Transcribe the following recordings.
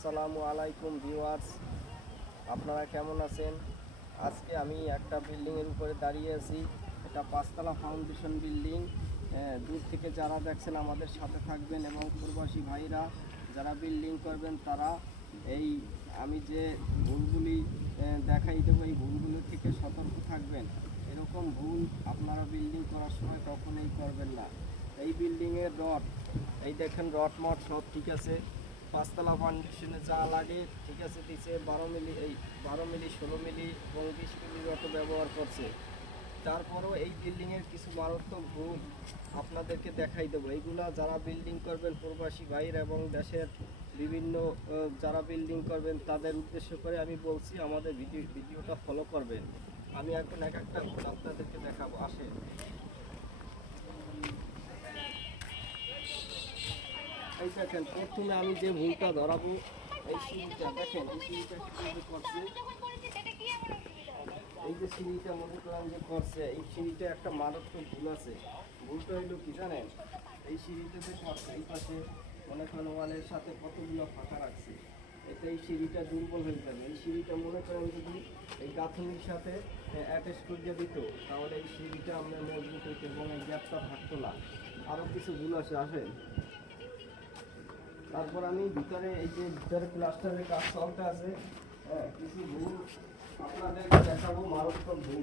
আসসালামু আলাইকুম ভিউয়ার্স, আপনারা কেমন আছেন? আজকে আমি একটা বিল্ডিংয়ের উপরে দাঁড়িয়ে আছি। এটা পাঁচতলা ফাউন্ডেশন বিল্ডিং। দূর থেকে যারা দেখছেন আমাদের সাথে থাকবেন এবং প্রবাসী ভাইরা যারা বিল্ডিং করবেন তারা এই আমি যে ভুলগুলি দেখাই দেবো এই ভুলগুলো থেকে সতর্ক থাকবেন। এরকম ভুল আপনারা বিল্ডিং করার সময় কখনোই করবেন না। এই বিল্ডিংয়ের রড, এই দেখেন রড মট সব ঠিক আছে। পাঁচতলা ফাউন্ডেশনে যা লাগে ঠিক আছে দিচ্ছে 12 মিলি, এই 12 মিলি, 16 মিলি এবং 20 মিলি রড ব্যবহার করছে। তারপরও এই বিল্ডিংয়ের কিছু মারাত্মক ভুল আপনাদেরকে দেখাই দেবো। এইগুলা যারা বিল্ডিং করবেন প্রবাসী ভাইরা এবং দেশের বিভিন্ন যারা বিল্ডিং করবেন তাদের উদ্দেশ্য করে আমি বলছি, আমাদের ভিডিওটা ফলো করবেন। আমি এখন এক একটা ভুল আপনাদেরকে দেখাবো। আসে এই দেখেন, প্রথমে আমি যে ভুলটা ধরাবো, এই সিঁড়িটা দেখেন, এই সিঁড়িটা কীভাবে করছে। এই যে সিঁড়িটা মনে করেন যে করছে, এই সিঁড়িটা একটা মারাত্মক ভুল আছে। ভুলটা হইলো কি জানেন, এই সিঁড়িটাতে করছে এই পাশে মনে করেন ওয়ালের সাথে কতগুলো ফাঁকা রাখছে, এতে এই সিঁড়িটা দুর্বল হয়ে যাবে। এই সিঁড়িটা মনে করেন যদি এই গাঁথনির সাথে অ্যাটাচ করে দিত তাহলে এই সিঁড়িটা আমরা মজবুত হইতো এবং এই গ্যাপটা থাকতো না। আরও কিছু ভুল আসে। তারপর আমি ভিতরে এই যে ভিতরে প্লাস্টারের কাজ চলতে আছে, কিছু ভুল আপনাদেরকে দেখাবো, মারাত্মক ভুল।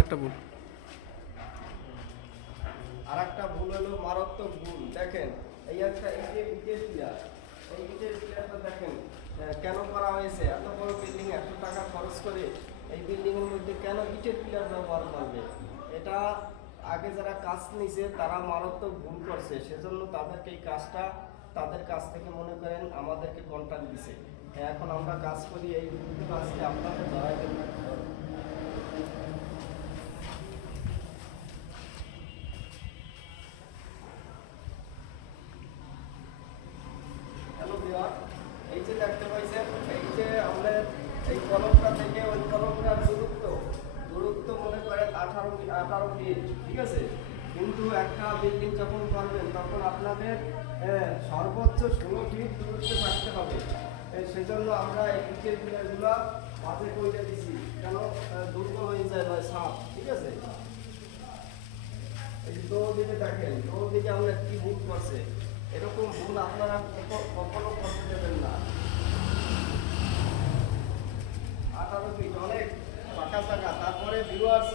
একটা ভুল আর একটা ভুল হলো মারাত্মক ভুল। দেখেন এই একটা ইটের পিলার, এই ইটের পিলারটা দেখেন কেন করা হয়েছে। এত বড় বিল্ডিং, এত টাকা খরচ করে এই বিল্ডিংয়ের মধ্যে কেন ইটের পিলার ব্যবহার করবে? এটা আগে যারা কাজ নিছে তারা মারাত্মক ভুল করছে, সেজন্য তাদেরকে এই কাজটা তাদের কাছ থেকে মনে করেন আমাদেরকে কন্ট্রাক্ট দিছে। এখন আমরা কাজ করি, এই কাজকে আপনাদের ধরাই দেবেন। হ্যালো ভিউয়ার, এই যে দেখতে পাইছেন, এই যে আমাদের এই কলমটা থেকে ওই কলমটার দূরত্ব মনে করেন 18 ফিট, ঠিক আছে। কিন্তু একটা বিল্ডিং যখন করবেন তখন আপনাদের সর্বোচ্চ 16 ফিট দূরত্বে থাকতে হবে। সেজন্য আমরা এই ইটের পিলারগুলো মাঝে করে দিছি, কেন দুর্বল হয়ে যায় বা সাপ, ঠিক আছে। এই যে দিকে দেখেন, দিকে আমরা কি ভুল করছে, এরকম ভুল আপনারা কখনো করতে দেবেন না। 18 ফিট অনেক ফাঁকা থাকা। তারপরে ভিউয়ার্স,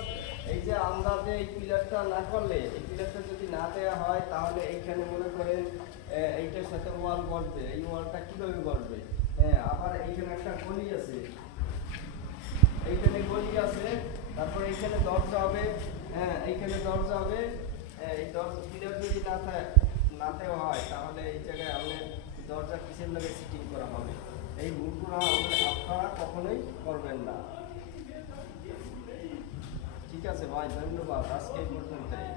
এই যে আমরা যে এই পিলারটা না করলে, এই পিলারটা যদি না দেওয়া হয় তাহলে এইখানে মনে করেন এইটার সাথে ওয়াল বসবে। এই ওয়ালটা কিভাবে বসবে? আবার এইখানে একটা গলি আছে, এইখানে গলি আছে, তারপরে এইখানে দরজা হবে, এইখানে দরজা হবে। এই দরজা পিলার যদি না দেওয়া হয় তাহলে এই জায়গায় আমাদের দরজা কিসের লাগে সিটিং করা হবে। এই ভুলগুলো আপনারা কখনোই করবেন না। ঠিক আছে ভাই, ধন্যবাদ, আজকে এই পর্যন্তই।